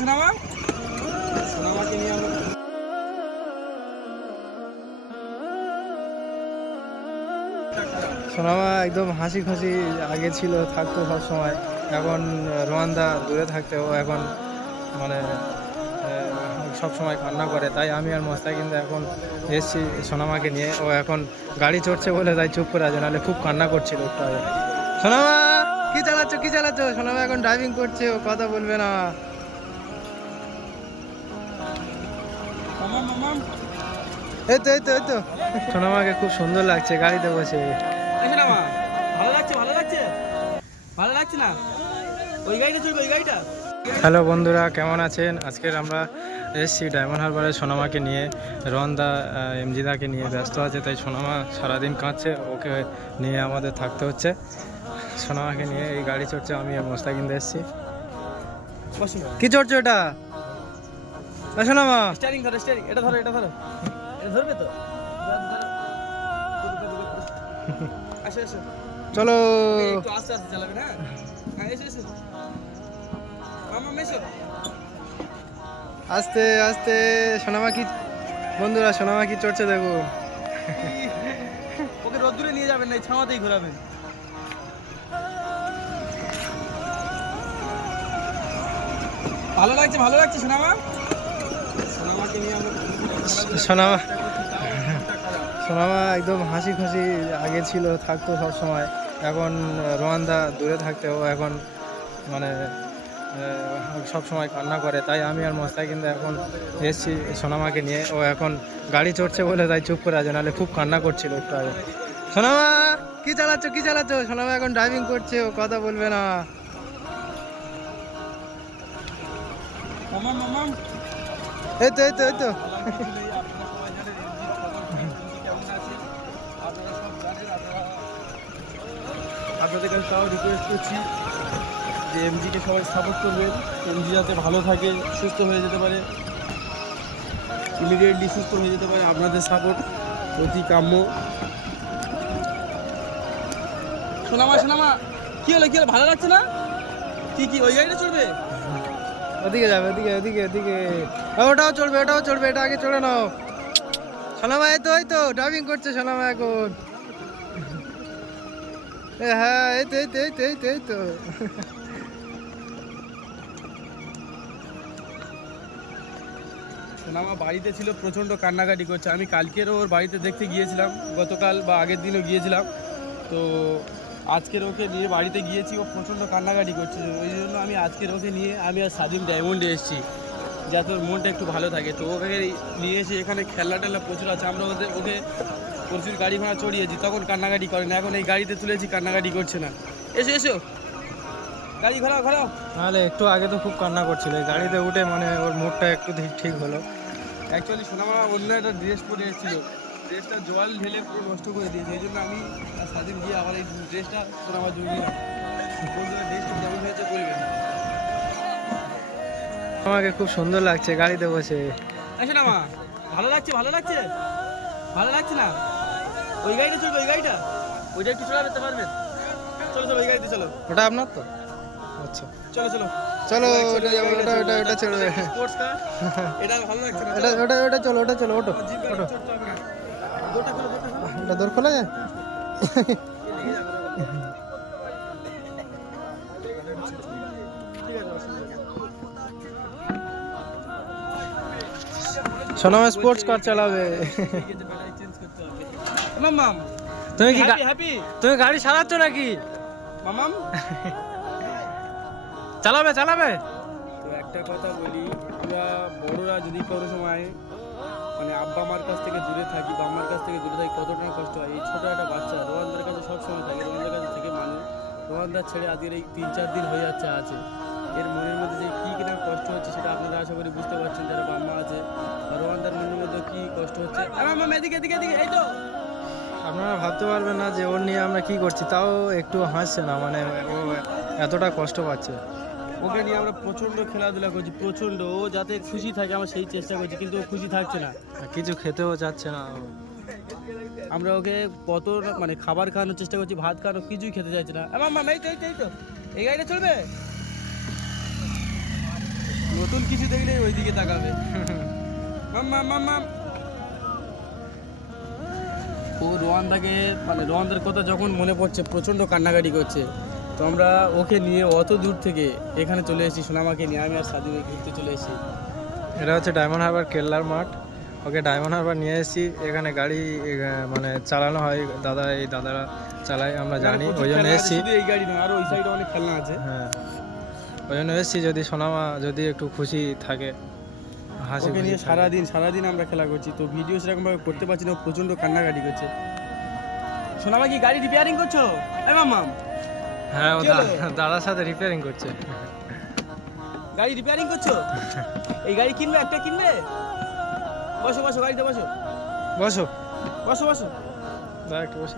সোনামা? সোনামাকে নিয়ে আমরা সোনামা একদম হাসি খুশি আগে ছিল, থাকতো সব সময়। এখন রোয়ান্দা দূরে থাকতে ও এখন মানে সব সময় কান্না করে। তাই আমি আর মস্তাক কিন্তু এখন এসেছি সোনামাকে নিয়ে। ও এখন গাড়ি চড়ছে বলে তাই চুপ করে আছে, নাহলে খুব কান্না করছিল একটু আগে। সোনামা কি চালাচ্ছ, কি চালাচ্ছ? সোনামা এখন ড্রাইভিং করছে, ও কথা বলবে না। মামাম মামাম, এই তো এই তো এই তো সোনামাকে খুব সুন্দর লাগছে গাড়িতে বসে। এই সোনামা, ভালো লাগছে? ভালো লাগছে? ভালো লাগছে না? ওই গাড়িটা চলবে, ওই গাড়িটা। হ্যালো বন্ধুরা, কেমন আছেন? আজকের আমরা এসেছি ডায়মন্ড হারবারে সোনামাকে নিয়ে। রোহনদা এমজিদাকে নিয়ে ব্যস্ত আছে, তাই সোনামা সারাদিন কাঁদছে, ওকে নিয়ে আমাদের থাকতে হচ্ছে। সোনামাকে নিয়ে এই গাড়ি চড়ছে, আমি আর মোস্তাক কিন্তু এসেছি। কি চড়ছো এটা? সোনামা স্টিয়ারিং ধরো, স্টিয়ারিং। এটা ধরো, এটা ধরো। এটা ধরবে তো? আসো আসো, চলো। একটু আস্তে আস্তে চালাবে না? হ্যাঁ এসো এসো মামাম, এসো। আস্তে আস্তে। সোনামা কি, বন্ধুরা সোনামা কি চড়ছে দেখো। ওকে রোদ্দুরে নিয়ে যাবেন না, এই ছাওয়াতেই ঘোরাবেন। ভালো লাগছে? ভালো লাগছে সোনামা? সোনামাকে নিয়ে আমরা সোনামা সোনামা একদম হাসি খুশি আগে ছিল, থাকতো সব সময়। এখন রোয়ান্দা দূরে থাকতে ও এখন মানে সব সময় কান্না করে। তাই আমি আর মস্তাক কিন্তু এখন এসেছি সোনামাকে নিয়ে। ও এখন গাড়ি চড়ছে বলে তাই চুপ করে আছে, নাহলে খুব কান্না করছিল একটু আগে। সোনামা কি চালাচ্ছ, কি চালাচ্ছ? সোনামা এখন ড্রাইভিং করছে, ও কথা বলবে না। মামাম মামাম, এই তো এই তো এই তো আপনাদের কাছে তাও রিকোয়েস্ট করছি যে এমজিকে সবাই সাপোর্ট করবেন। এমজি যাতে ভালো থাকে, সুস্থ হয়ে যেতে পারে, ইমিডিয়েটলি সুস্থ হয়ে যেতে পারে। আপনাদের সাপোর্ট অতি কাম্য। সোনামা, সোনামা কি হলো, কি হলো? ভালো লাগছে না? কি কি ওই গাড়িটা চলবে? ওদিকে যাবে, ওদিকে ওদিকে ওদিকে। ওটাও চলবে, ওটাও চলবে, এটা আগে চলে নাও। সোনামা এই তো ড্রাইভিং করছে সোনামা এখন। হ্যাঁ এই তো এই তো এই তো এই তো এই তো সোনামা বাড়িতে ছিল, প্রচণ্ড কান্নাকাটি করছে। আমি কালকেরও ওর বাড়িতে দেখতে গিয়েছিলাম, গতকাল বা আগের দিনও গিয়েছিলাম। তো আজকের ওকে নিয়ে বাড়িতে গিয়েছি, ও প্রচণ্ড কান্নাকাটি করছে। ওই জন্য আমি আজকের ওকে নিয়ে আমি আর সাদিম ডায়মন্ডে এসেছি, যাতে ওর মনটা একটু ভালো থাকে। তো ওকে নিয়ে এসে এখানে খেলনা টেলনা প্রচুর আছে। আমরা ওকে প্রচুর গাড়ি ভাড়া চড়িয়েছি, তখন কান্নাকাটি করে না। এখন এই গাড়িতে তুলেছি, কান্নাকাটি করছে না। এসো এসো, গাড়ি ঘোরাও ঘোরাও। নাহলে একটু আগে তো খুব কান্না করছিল, এই গাড়িতে উঠে মানে ওর মুডটা একটু ঠিক হলো। অ্যাকচুয়ালি সোনামা অন্য একটা ড্রেস পরে এসেছিল, ড্রেসটা জল ঢেলে পুরো নষ্ট করে দিয়েছে। এই জন্য আমি আর স্বাধীন গিয়ে আবার এই ড্রেসটা সোনামা জড়িয়ে বন্ধুরা ড্রেসটা কেমন হয়েছে বলবেন। আমাকে খুব সুন্দর লাগছে গাড়িতে বসে। সোনামা ভালো লাগছে? ভালো লাগছে? ভালো লাগছে না? ওই গাড়িটা চলবে, ওই গাড়িটা। ওইটা একটু চলাতে পারবেন? চলো চলো, ওই গাড়িতে চলো। ওটা আপনার তো? আচ্ছা চলো চলো চলো, ওটা ওটা ওটা ওটা চলবে। স্পোর্টস কার, এটা ভালো লাগছে না? ওটা ওটা ওটা চলো, ওটা চলো, ওটো জিপ গাড়ি ওটো। চড়তে হবে না। দৌড়টা খোলো, দৌড়টা খোলো। এটা দৌড় খোলা যায়? সোনামা স্পোর্টস কার চালাবে। মামাম তুমি কি হ্যাপি? তুমি গাড়ি চালাচ্ছ নাকি? মামাম চালাবে চালাবে। তো একটা কথা বলি, আমরা বড়রা যদি কোনো সময় মানে আব্বা মার কাছ থেকে দূরে থাকি বা আমার কাছ থেকে দূরে থাকি, কতটা না কষ্ট হয়। এই ছোটো একটা বাচ্চা রোহানদার কাছে সবসময় থাকে, রোহানদার কাছে থেকে মানুষ। রোহানদার ছেড়ে আজকের এই 3-4 দিন হয়ে যাচ্ছে আছে। এর মনের মধ্যে যে কী কিনা কষ্ট হচ্ছে সেটা আপনারা আশা করি বুঝতে পারছেন, যারা বাম্মা আছে। আর রোহানদার মনের মধ্যে কী কষ্ট হচ্ছে। আমার এদিকে এদিকে এদিকে, এই তো আপনারা ভাবতে পারবেন না যে ওর নিয়ে আমরা কি করছি, তাও একটু হাসছে না, মানে ও এতটা কষ্ট পাচ্ছে। ওকে নিয়ে আমরা প্রচণ্ড খেলাধুলা করছি, প্রচণ্ড। ও যাতে খুশি থাকে আমরা সেই চেষ্টা করছি, কিন্তু ও খুশি থাকছে না। কিছু খেতেও যাচ্ছে না। আমরা ওকে কত মানে খাবার খাওয়ানোর চেষ্টা করছি, ভাত খাওয়ানো, কিছুই খেতে চাইছে না। আমার মা এই তো এই তো এই তো এই গাড়িটা চলবে। নতুন কিছু দেখলেই ওইদিকে তাকাবে। মাম্মা মাম্মা ও রোয়ানদাকে মানে রোয়ানদার কথা যখন মনে পড়ছে প্রচণ্ড কান্নাকাটি করছে। তো আমরা ওকে নিয়ে অত দূর থেকে এখানে চলে এসেছি, সোনামাকে নিয়ে আমি আর সাদিক ঘুরতে চলে এসেছি। এটা হচ্ছে ডায়মন্ড হারবার কেল্লার মাঠ। ওকে ডায়মন্ড হারবার নিয়ে এসেছি। এখানে গাড়ি মানে চালানো হয়, এই দাদারা চালায়, আমরা জানি, ওই জন্য এসেছি। শুধু এই গাড়ি নয়, আরো ওই সাইডে অনেক খেলনা আছে। হ্যাঁ, ওই জন্য এসেছি, যদি সোনামা যদি একটু খুশি থাকে, হাসি ওকে খুশি নিয়ে থাকে। সারাদিন আমরা খেলা করছি, তো ভিডিও সেরকমভাবে করতে পারছি না, প্রচণ্ড কান্নাকাটি করছে। সোনামা কি গাড়ি রিপেয়ারিং করছো? এই মাম্মা হ্যাঁ, ও কি হলো? দাদার সাথে রিপেয়ারিং করছে। গাড়ি রিপেয়ারিং করছো? এই গাড়ি কিনবে, একটা কিনবে? বসো বসো, গাড়িতে বসো বসো বসো বসো দাদা, একটু বসে।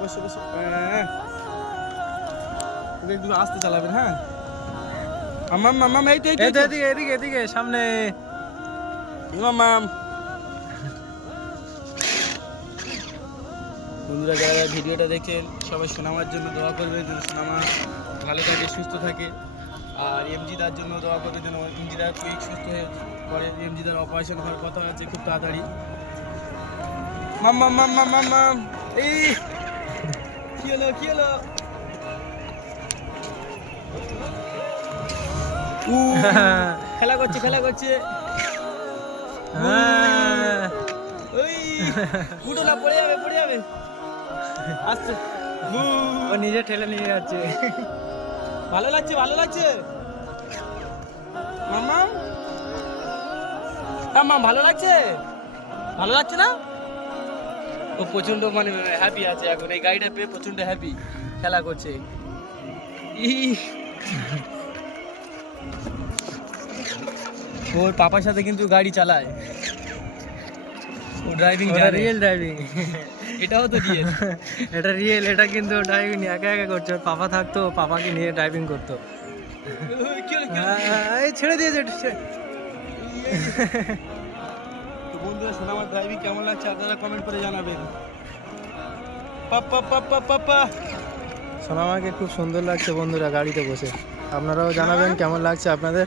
বসো বসো। ওকে একটু আস্তে চালাবেন, হ্যাঁ? মাম্মাম মাম্মাম এই তো এদিকে এদিকে এদিকে সামনে। মাম্মাম বন্ধুরা, যারা ভিডিওটা দেখেন সবাই সোনামার জন্য দোয়া করবে, যেন সোনামা ভালো থাকে, সুস্থ থাকে। আর এমজিদার জন্য দোয়া করবে, যেন এমজিদার কুইক সুস্থ হয়ে পরে। এমজিদার অপারেশন হওয়ার কথা আছে খুব তাড়াতাড়ি। মাম্মাম মাম্মাম মাম্মাম এই কি হলো কি হলো? খেলা করছে খেলা করছে। হ্যাঁ, ওই উঠো না, পড়ে যাবে পড়ে যাবে। আস্তে। ও নিজে ঠেলে নিয়ে যাচ্ছে। ভালো লাগছে ভালো লাগছে মাম্মা? মাম্মা ভালো লাগছে? ভালো লাগছে না? ও প্রচন্ড মানে হ্যাপি আছে এখন, এই গাড়িটা পেয়ে প্রচন্ড হ্যাপি, খেলা করছে। ওর পাপার সাথে কিন্তু গাড়ি চালায়, ও ড্রাইভিং রিয়েল ড্রাইভিং। এটাও তো রিয়েল। এটা রিয়েল, এটা কিন্তু ড্রাইভিং একা একা করছে। ওর পাপা থাকতো, পাপাকে নিয়ে ড্রাইভিং করতো। এই ছেড়ে দিয়েছে। তো বন্ধুরা, সোনামার ড্রাইভিং কেমন লাগছে আপনারা কমেন্ট করে জানাবেন। পাপ্পা পাপ্পা পাপ্পা সোনামাকে খুব সুন্দর লাগছে বন্ধুরা গাড়িতে বসে। আপনারাও জানাবেন কেমন লাগছে আপনাদের।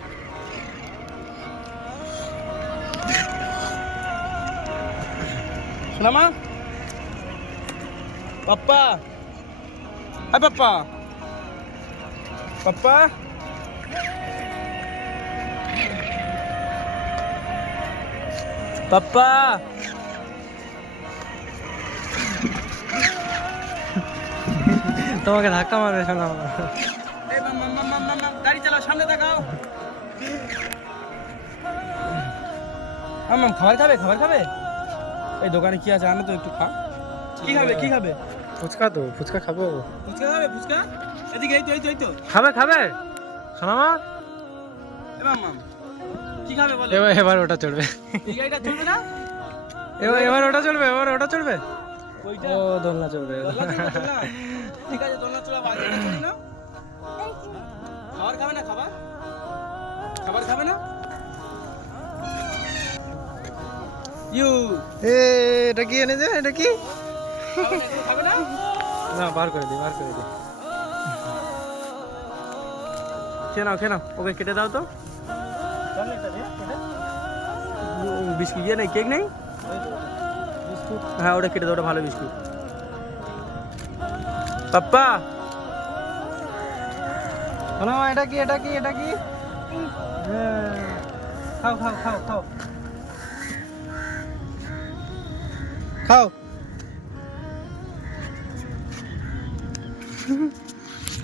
সোনামা পাপ্পা, হাই পাপ্পা পাপ্পা পাপ্পা। তোমাকে ধাক্কা মারবে সোনামা। এই গাড়ি চালাও, সামনে তাকাও। মাম্মাম খাবার খাবে খাবার খাবে? এই দোকানে কি আছে আনো তো, একটু খা। কি খাবে কি খাবে? ফুচকা, তো ফুচকা খাবো। ফুচকা খাবে ফুচকা? এদিকে এই তো এই তো এই তো। খাবে খাবে সোনামা? এ মাম্মাম কি খাবে বলো? এবার ওটা চলবে। এই গাড়িটা চলবে না? এবার ওটা চলবে, এবার ওটা চলবে। ওইটা ও দোলনা চলবে। দোলনা চলবে, চলবে না? ঠিক আছে, দোলনা চলা বাদ দিয়ে চলি না? খাবার খাবে না? খাবার খাবার খাবে না? ইউ এটা কি এনেছে? এটা কি? খাবে না? না, বার করে দি, বার করে দি। খেয়ে নাও খেয়ে নাও, ওকে কেটে দাও তো। বিস্কুট ইয়ে নেই, কেক নেই? হ্যাঁ, ওটা কেটে দাও, ওটা ভালো বিস্কুট। পাপ্পা সোনামা, এটা কি? এটা কি? এটা কি? খাও খাও খাও খাও খাও।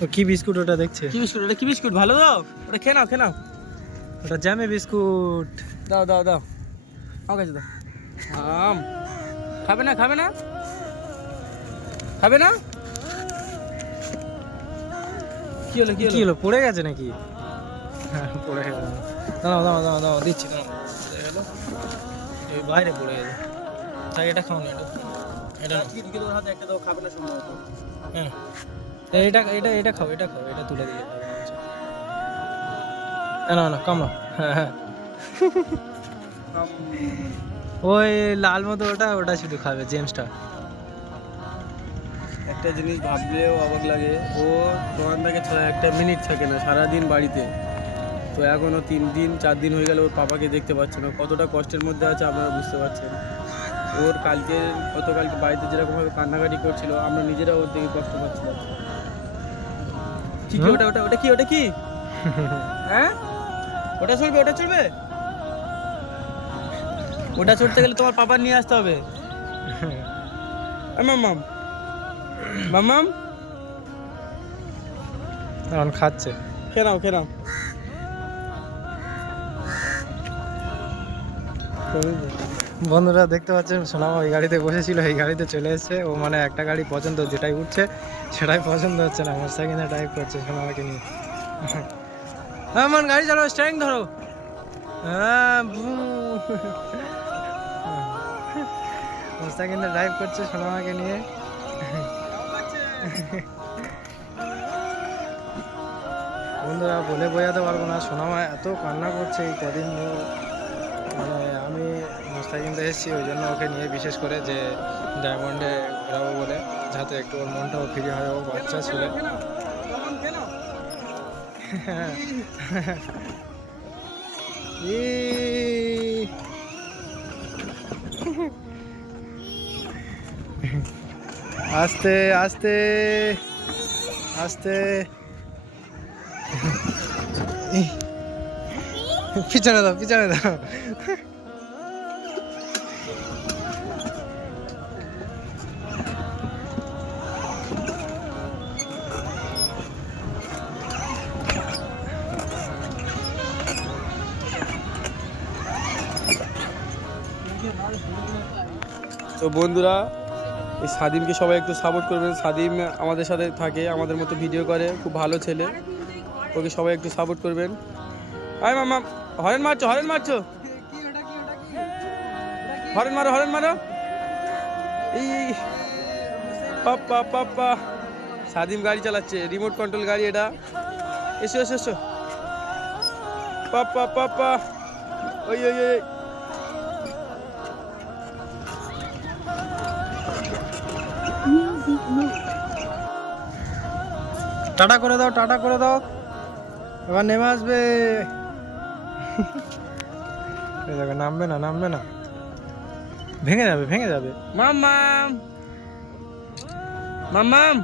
ও কি বিস্কুট ওটা দেখছে? কি বিস্কুট? ওটা কি বিস্কুট? ভালো দাও, ওটা খেয়ে নাও খেয়ে নাও। ওটা জ্যামে বিস্কুট। দাও দাও দাও, আমার কাছে দাও। খাবে না খাবে না খাবে না? কি হলো কি কি হলো? হলো, পড়ে গেছে নাকি? হ্যাঁ, পড়ে গেল। দাও দাও দাও দাও, দিচ্ছি, দাও। এই বাইরে পড়ে গেছে। তাই এটা খাও না, এটা একটা দাও, খাবে না সম্ভবত। হ্যাঁ, এটা এটা এটা খাও, এটা খাও, এটা তুলে দিয়ে না না কম না। হ্যাঁ হ্যাঁ, ওই লাল মতো ওটা, ওটা শুধু খাবে জেমসটা। একটা জিনিস ভাবলেও অবাক লাগে, ও দোকানটাকে ছাড়া একটা মিনিট থাকে না সারাদিন বাড়িতে। তো এখনও 3-4 দিন হয়ে গেল ওর পাপাকে দেখতে পাচ্ছে না। কতটা কষ্টের মধ্যে আছে আপনারা বুঝতে পারছেন। ওর গতকালকে বাড়িতে যেরকমভাবে কান্নাকাটি করছিল, আমরা নিজেরা ওর দিকে কষ্ট পাচ্ছিলাম। কি কি ওটা ওটা ওটা কি ওটা কি হ্যাঁ, ওটা চলবে ওটা চলবে? ওটা চড়তে গেলে তোমার পাপা নিয়ে আসতে হবে। মাম্মাম মাম্মাম এখন খাচ্ছে। খেয়ে নাও খেয়ে নাও। বন্ধুরা দেখতে পাচ্ছেন সোনামা ওই গাড়িতে বসেছিল, এই গাড়িতে চলে এসেছে। ও মানে একটা গাড়ি পছন্দ, যেটাই উঠছে সেটাই পছন্দ হচ্ছে না। মোটরসাইকেলে ড্রাইভ করছে সোনামাকে নিয়ে। হ্যাঁ মান গাড়ি চালাও, স্টিয়ারিং ধরো। হ্যাঁ মোটরসাইকেলে ড্রাইভ করছে সোনামাকে নিয়ে। বন্ধুরা বলে বোঝাতে পারবো না, সোনামা এত কান্না করছে এই কদিন। মানে আমি মোটরসাইকেলটা এসেছি ওই জন্য ওকে নিয়ে, বিশেষ করে যে ডায়মন্ডে ঘোরাবো বলে, যাতে একটু ওর মনটাও ফ্রি হয়। ও বাচ্চা ছিল। আস্তে আস্তে আস্তে পিছনে দাও পিছনে দাও। তো বন্ধুরা, এই সাদিমকে সবাই একটু সাপোর্ট করবেন। সাদিম আমাদের সাথে থাকে, আমাদের মতো ভিডিও করে, খুব ভালো ছেলে। ওকে সবাই একটু সাপোর্ট করবেন। আয় মামা, হরেন মারছো হরেন মারছো, হরেন মারো হরেন মারো। এই পাপ্পা পাপ্পা, সাদিম গাড়ি চালাচ্ছে, রিমোট কন্ট্রোল গাড়ি এটা। এসো এসো এসো, পাপ্পা পাপ্পা। ওই ওই ওই, টাটা করে দাও, টাটা করে দাও, এবার নেমে আসবে। এই দেখো, নামবে না নামবে না, ভেঙে যাবে ভেঙে যাবে। মাম্মাম মাম্মাম,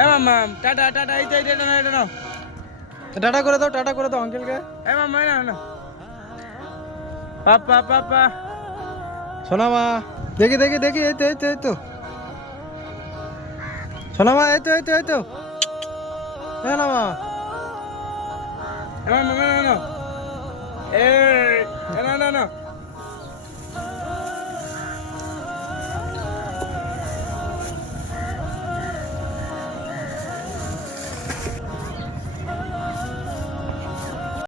এ মাম্মাম, টাটা টাটা। এই তো এটা না এটা না, টাটা করে দাও, টাটা করে দাও আঙ্কেলকে। এ মাম্মা না না, পাপা পাপা। সোনামা দেখি দেখি দেখি, এই তো এই তো এই তো সোনামা, এই তো এই তো এই তো সোনামা। এ মাম্মা না না, এ না না না।